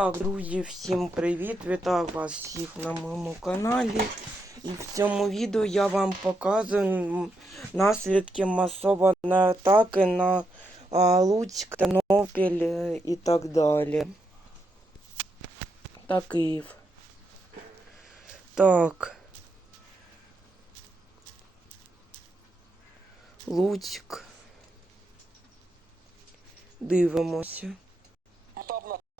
Так, друзі, всім привіт! Вітаю вас всіх на моєму каналі. І в цьому відео я вам показую наслідки масованої атаки на Луцьк, Тернопіль е, і так далі. Та Київ. Так. Луцьк. Дивимося.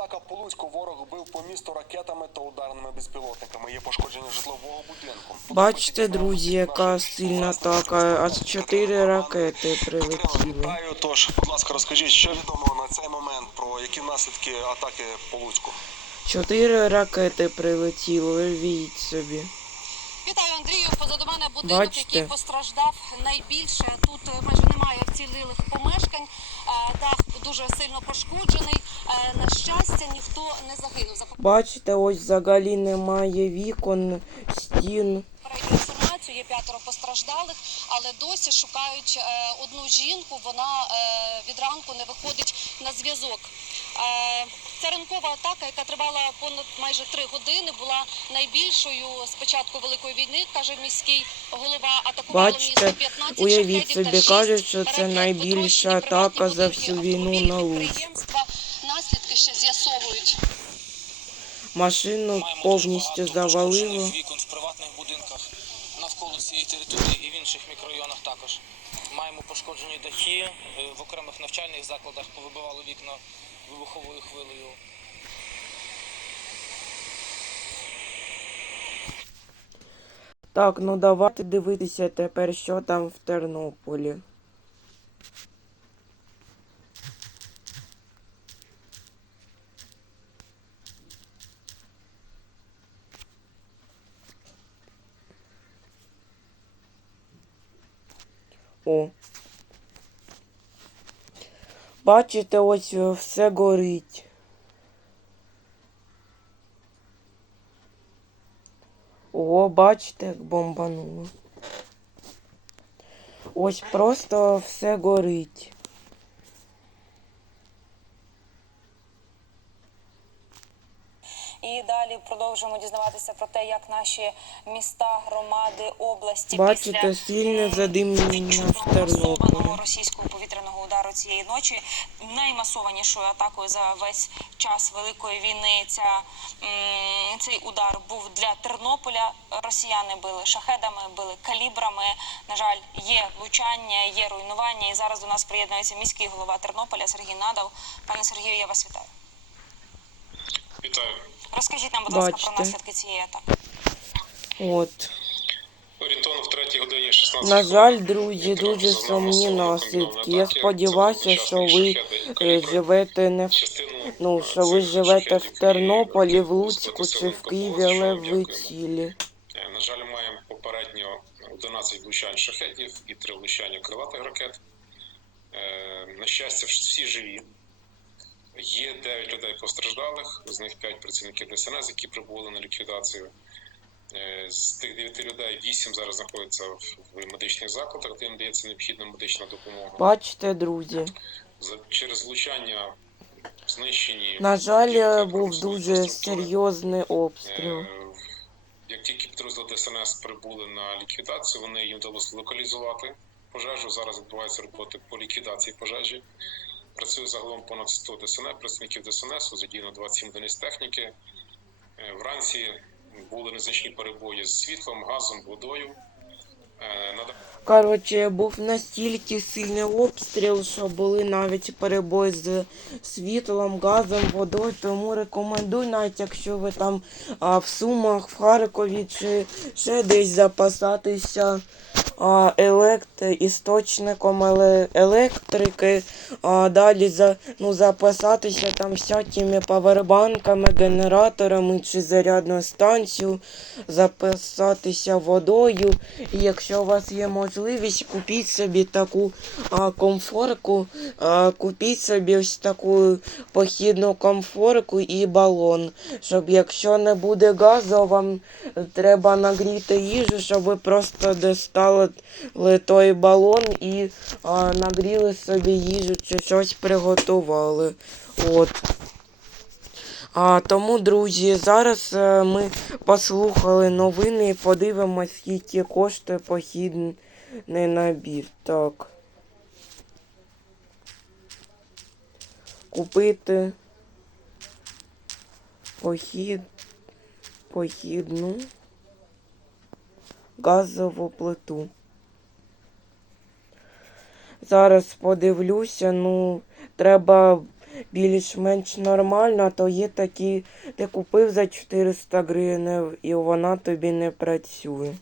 Атака по Луцьку ворог бив по місту ракетами та ударними безпілотниками. Є пошкодження житлового будинку. Бачите, друзі, яка сильна атака. Аж чотири ракети прилетіли. Тож, будь ласка, розкажіть, що відомо на цей момент про які наслідки атаки по Луцьку? Чотири ракети прилетіли. Віть собі. Вітаю, Андрію. Позаду мене будинок, Бачите? який постраждав найбільше. Тут е, майже немає вцілілих помешкань. Е, Дах дуже сильно пошкоджений. Е, На щастя, ніхто не загинув. Бачите, ось взагалі немає вікон, стін. інформацію є п'ятеро постраждалих, але досі шукають одну жінку. Вона від ранку не виходить на зв'язок. Ця ранкова атака, яка тривала понад майже три години, була найбільшою з початку великої війни, каже міський голова. Атакувало Бачите, місто 15 уявіть собі, кажуть, що це найбільша атака за всю війну на Луцьк. Наслідки ще з'ясовують. Машину Маємо повністю завалило. вікон в приватних будинках навколо цієї території і в інших мікрорайонах також. Маємо пошкоджені дахи е, в окремих навчальних закладах, повибивало вікна вибуховою хвилею. Так, ну давайте дивитися тепер, що там в Тернополі. О. Бачите, ось е, все горить. О, бачите, як бомбануло. Ось просто все горить. І далі продовжуємо дізнаватися про те, як наші міста, громади, області Бачите, після сильне задимлення в Тернополі. російського повітряного удару цієї ночі. Наймасованішою атакою за весь час великої війни. Ця цей удар був для Тернополя. Росіяни били шахедами, били калібрами. На жаль, є влучання, є руйнування. І зараз до нас приєднується міський голова Тернополя Сергій Надав. Пане Сергію, я вас вітаю. Вітаю. Розкажіть нам, будь ласка, Бачите. про наслідки цієї атаки. От. Орієнтовно в 3 годині 16 На жаль, друзі, дуже сумні наслідки. Я сподіваюся, що ви е, живете не в Частину, ну, е, що ви живете в Тернополі, в Луцьку чи в Києві, але ви цілі. Е, На жаль, маємо попередньо 11 влучань шахедів і 3 влучання крилатих ракет. Е, На щастя, всі живі. Є 9 людей постраждалих, з них 5 працівників ДСНС, які прибули на ліквідацію. Е, З тих 9 людей 8 зараз знаходяться в медичних закладах, де їм дається необхідна медична допомога. Бачите, друзі. Через влучання знищені. На жаль, е, був дуже серйозний обстріл. Е, Як тільки підрозділи ДСНС прибули на ліквідацію, вони їм вдалося локалізувати пожежу. Зараз відбуваються роботи по ліквідації пожежі. Працює загалом понад 100 ДСНС, працівників ДСНС, задіяно 27 одиниць техніки. Е, Вранці були незначні перебої з світлом, газом, водою. Е, Коротше, був настільки сильний обстріл, що були навіть перебої з світлом, газом, водою. Тому рекомендую, навіть якщо ви там а, в Сумах, в Харкові чи ще десь запасатися елект... істочником електрики, а далі за... ну, запасатися там всякими павербанками, генераторами чи зарядною станцією, запасатися водою. І якщо у вас є можливість, купіть собі таку а, комфорку, а, купіть собі ось таку похідну комфорку і балон. Щоб якщо не буде газу, вам треба нагріти їжу, щоб ви просто достали той балон і а, нагріли собі їжу чи щось приготували. От. А, тому, друзі, зараз е, ми послухали новини і подивимось, скільки коштує похідний набір. Так. Купити похід, похідну газову плиту. Зараз подивлюся, ну, треба більш-менш нормально, а то є такі, ти купив за 400 гривень і вона тобі не працює.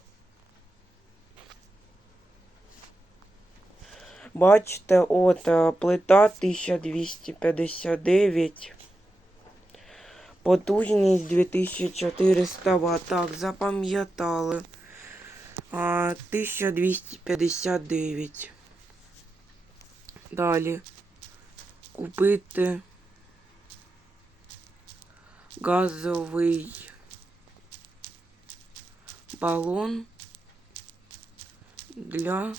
Бачите, от е, плита 1259. Потужність 2400 Вт. Так, запам'ятали. 1259. Далі. Купити газовий балон для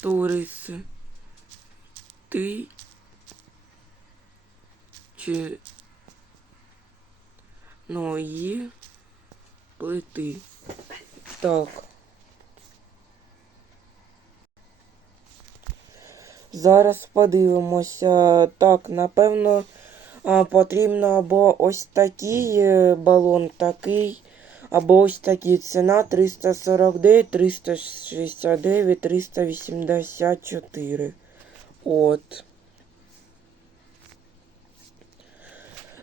туристи чи ної плити. Так. Зараз подивимося. Так, напевно, потрібно або ось такий е, балон, такий, або ось такий. Ціна 349, 369, 384. От.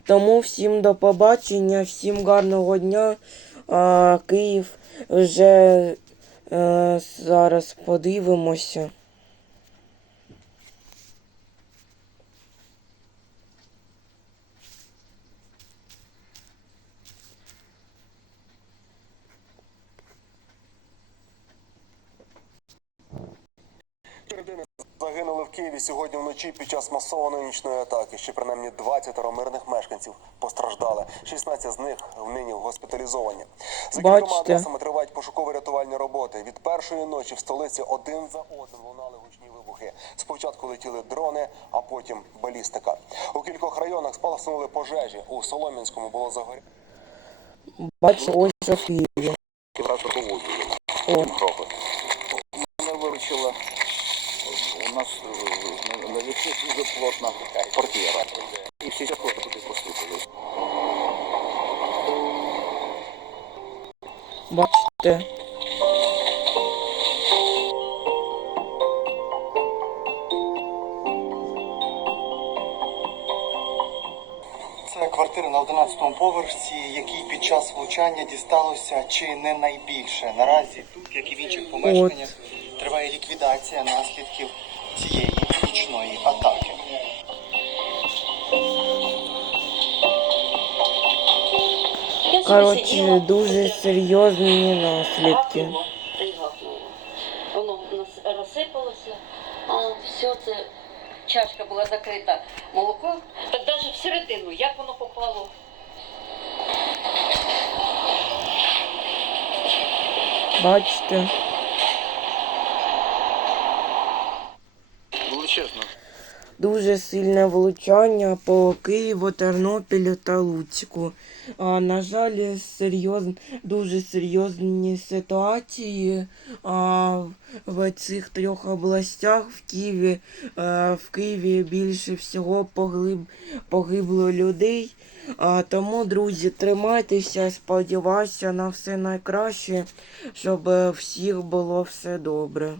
Тому всім до побачення, всім гарного дня. А, Київ вже е, зараз подивимося. Три людини загинули в Києві сьогодні вночі під час масованої нічної атаки. Ще принаймні 20 мирних мешканців постраждали. 16 з них нині госпіталізовані. За кількома адресами тривають пошуково-рятувальні роботи. Від першої ночі в столиці один за одним лунали гучні вибухи. Спочатку летіли дрони, а потім балістика. У кількох районах спалахнули пожежі. У Солом'янському було загорі. Бачите, ось в Києві. О. Мене виручила у нас е, на- вікні дуже плотна портьєра. І всі також туди постукали. Бачите. Це квартира на 11-му поверсі, якій під час влучання дісталося чи не найбільше. Наразі тут, як і в інших помешканнях, триває ліквідація наслідків цієї нічної атаки. Коротше, дуже серйозні наслідки. Воно у нас розсипалося, а все це чашка була закрита молоко. Так навіть всередину, як воно попало. Бачите. Величезно. Дуже сильне влучання по Києву, Тернопілю та Луцьку. А, на жаль, серйозн, дуже серйозні ситуації а, в цих трьох областях. В Києві, а, в Києві більше всього поглиб, погибло людей. А, тому, друзі, тримайтеся, сподіваюся на все найкраще, щоб е, всіх було все добре.